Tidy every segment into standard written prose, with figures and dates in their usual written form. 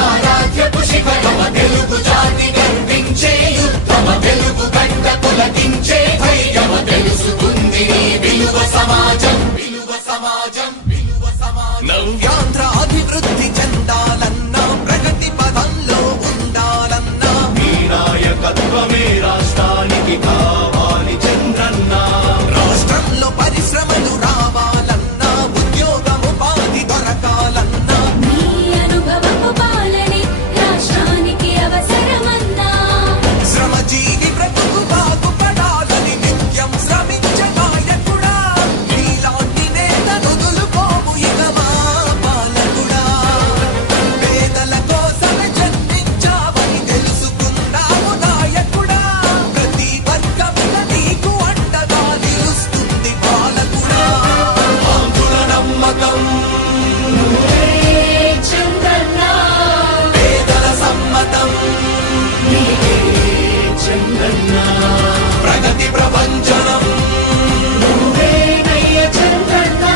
ఆరాధ్యపు శిఖరమ తెలుగు జాతి గర్వించే యుద్ధమ తెలుగు గడ్డ పులకించే ధైర్యమ తెలుసుకుంది విలువ సమాజం విలువ సమాజం విలువ సమాజం నవ్యాంధ్ర అభివృద్ధి చెందాలన్నా ప్రగతి పదంలో ఉండాలన్నా మీ నాయకత్వమే రాష్ట్రానికి కావాలి చంద్రన్న రాష్ట్రంలో పరిశ్రమలు రావాలన్నా ఉద్యోగం ఉపాధి దొరకాలన్నా మీ అనుభవపు పాలనే రాష్ట్రానికి అవసరమన్నా శ్రమజీవి బ్రతుకు బాగుపడాలని నిత్యం శ్రమించే నాయకుడా నీలాంటి నేత నుదులుకోము ఇక మా పాలకుడా పేదల కోసమే జన్మించావని తెలుసుకున్నావు నాయకుడా ప్రతి వర్గమున నీకు అండగా నిలుస్తుంది పాలకుడా ఆంధ్రుల నమ్మకం చంద్రన్న పేదల సమ్మతం చంద్రన్న ప్రగతి ప్రపంచనం నువ్వేనయ్య చంద్రన్న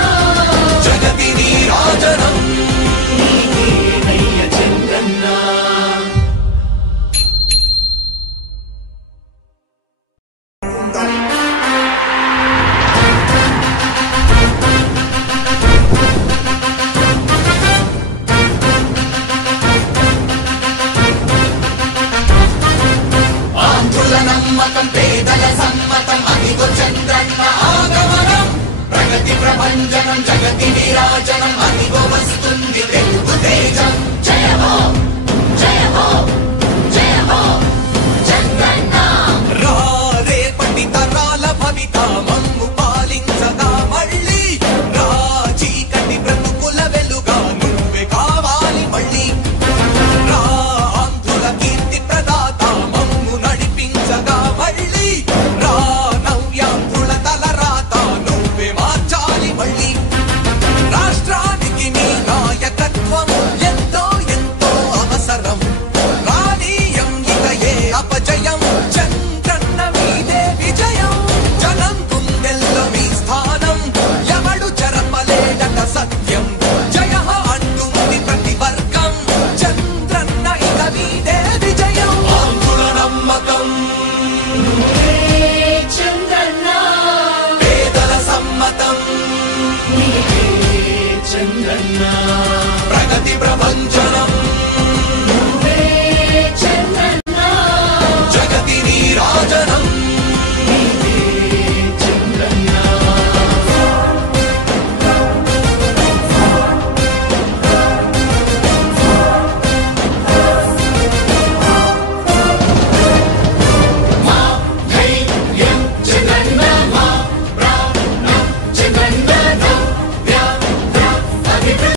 జగతి నీరాజనం నీకేనయ్య చంద్రన్న ఆంధ్రుల నమ్మకం పేదల సమ్మతం అదిగో చంద్రన్న ఆగమనం ప్రగతి ప్రభంజనం జగతి విరాజనం అదిగో వస్తుంది తెలుగు తేజం జయ హో